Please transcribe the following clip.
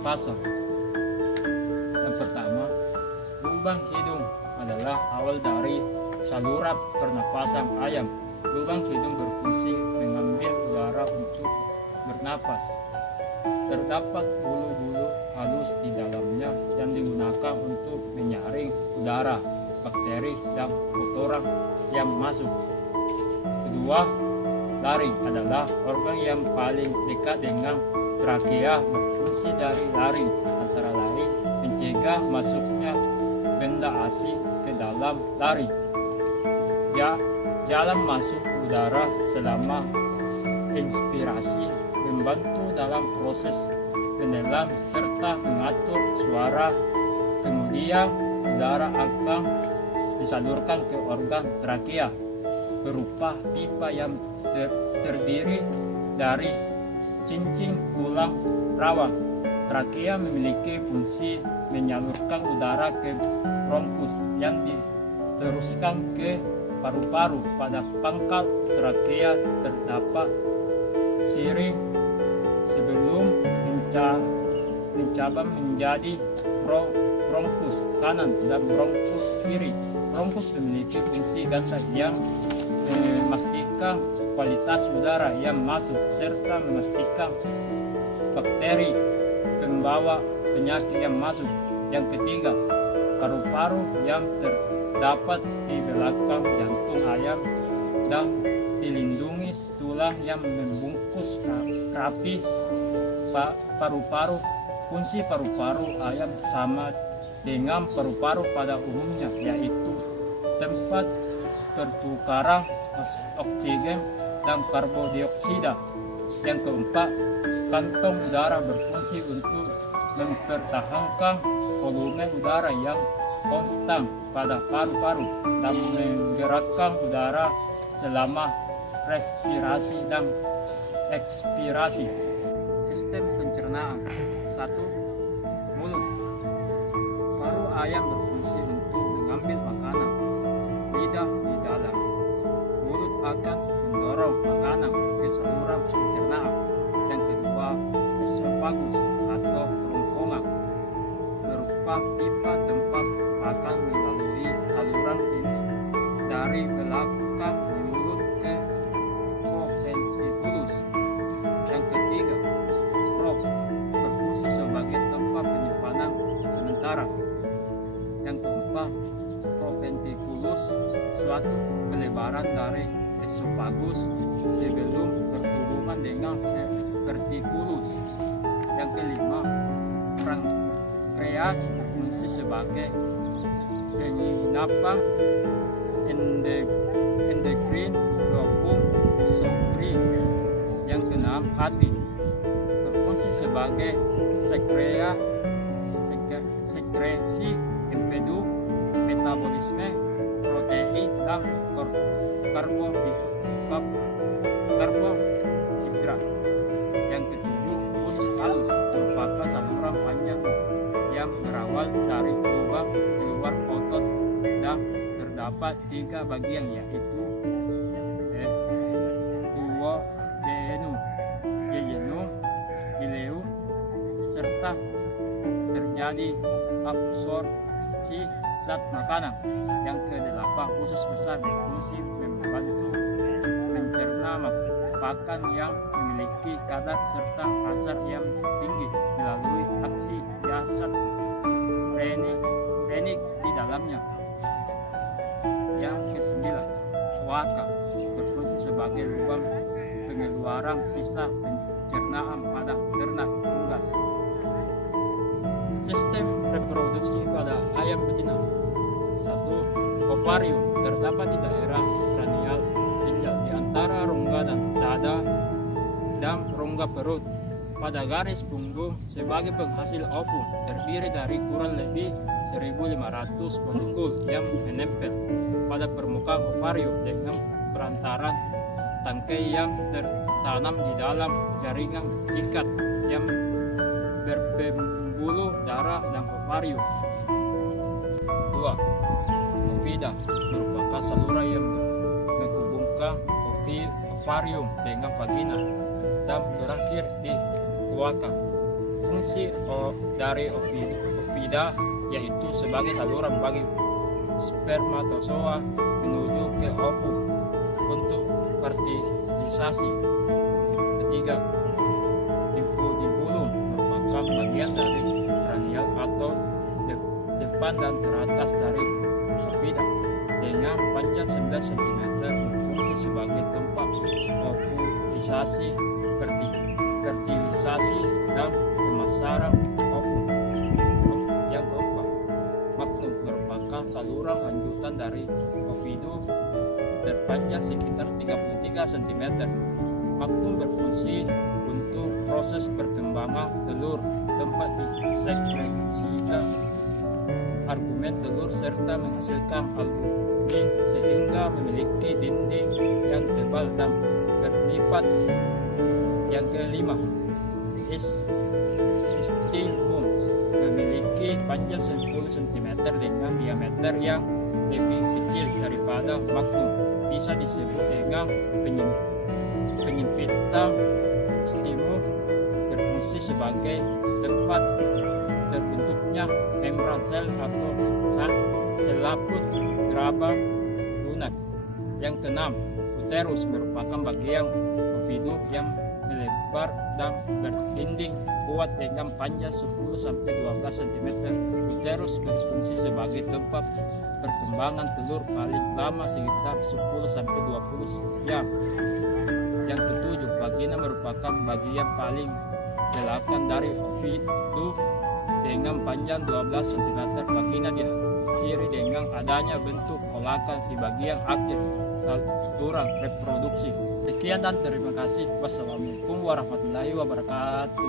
pernapasan. Yang pertama, lubang hidung adalah awal dari saluran pernapasan ayam. Lubang hidung berfungsi mengambil udara untuk bernapas. Terdapat bulu-bulu halus di dalamnya yang digunakan untuk menyaring udara, bakteri, dan kotoran yang masuk. Kedua, laring adalah organ yang paling dekat dengan trakea. Berfungsi dari laring antara lain mencegah masuknya benda asing ke dalam laring. Jalan masuk udara selama inspirasi membantu dalam proses menelan serta mengatur suara. Kemudian udara akan disalurkan ke organ trakea berupa pipa yang terdiri dari cincin tulang rawan. Trakea memiliki fungsi menyalurkan udara ke bronkus yang diteruskan ke paru-paru. Pada pangkal trakea terdapat sirih sebelum mencabang menjadi bronkus kanan dan bronkus kiri. Bronkus memiliki fungsi ganda yang memastikan kualitas udara yang masuk serta memastikan bakteri pembawa penyakit yang masuk. Yang ketiga, paru-paru yang terdapat di belakang jantung ayam dan dilindungi tulang yang membungkus rapi paru-paru. Fungsi paru-paru ayam sama dengan paru-paru pada umumnya, yaitu tempat pertukaran oksigen dan karbon dioksida. Yang keempat, kantong udara berfungsi untuk mempertahankan volume udara yang konstan pada paru-paru dan menggerakkan udara selama respirasi dan ekspirasi. Sistem pencernaan. 1. Mulut. Paru ayam berfungsi untuk mengambil makanan. Lidah di dalam mulut akan mendorong makanan ke saluran pencernaan. Yang kedua, esofagus atau kerongkongan berupa pipa tempat makan melalui saluran ini dari belakang mulut ke proventriculus. Yang ketiga, prof berfungsi sebagai tempat penyimpanan sementara. Yang keempat, proventriculus suatu pelebaran dari esofagus sebelum berhubungan dengan verticulus. Yang kelima, pankreas berfungsi sebagai penginapan endokrin maupun esokrin. Yang keenam, hati berfungsi sebagai sekresi empedu metabolisme protein dan karbohidrat. Yang ketujuh, usus halus merupakan saluran panjang yang berawal dari lubang keluar otot dan terdapat 3 bagian, yaitu duodenum, jejunum, ileum, serta terjadi absorpsi zat makanan. Yang kedelapan, usus besar berfungsi membantu mencerna makan yang memiliki kadar serta asam yang tinggi melalui aksi asam renik di dalamnya. Yang kesembilan, kloaka berfungsi sebagai lubang pengeluaran sisa pencernaan pada ternak unggas. Sistem reproduksi pada ayam betina. 1. Ovarium terdapat di daerah kranial ginjal di antara rongga dan dada dan rongga perut. Pada garis punggung sebagai penghasil ovum terdiri dari kurang lebih 1.500 folikul yang menempel pada permukaan ovarium dengan perantaran tangkai yang tertanam di dalam jaringan ikat yang berpembuluh darah dan ovarium. 2. Ovida merupakan saluran yang menghubungkan ovarium dengan vagina dan berakhir di kloaka. Fungsi dari ovida yaitu sebagai saluran bagi spermatozoa menuju ke ovum untuk fertilisasi. Ketiga, infundibulum merupakan bagian dari kranial atau depan dan teratas dari ovida dengan panjang 19 cm, berfungsi sebagai tempat ovulisasi, fertilisasi, dan pemasaran ovum. Yang keempat, magnum merupakan saluran lanjutan dari ovidum terpanjang sekitar 33 cm. Magnum berfungsi untuk proses perkembangan telur, tempat disekresikan argumen telur serta menghasilkan albumin sehingga memiliki dinding yang tebal dan berlipat. Yang kelima, istimum memiliki panjang 10 cm dengan diameter yang lebih kecil daripada magnum. Bisa disebut dengan penyempitan. Stimum berfungsi sebagai tempat terbentuknya membran sel atau selaput gerabah lunak. Yang keenam, uterus merupakan bagian ovidum yang melebar dan berdinding kuat dengan panjang 10-12 cm. Uterus berfungsi sebagai tempat perkembangan telur paling lama sekitar 10-20 jam. Yang ketujuh, vagina merupakan bagian paling belakang dari ovidum dengan panjang 12 cm. Vagina diakhiri dengan adanya bentuk kolakan di bagian akhir saluran reproduksi. Sekian dan terima kasih. Wassalamualaikum warahmatullahi wabarakatuh.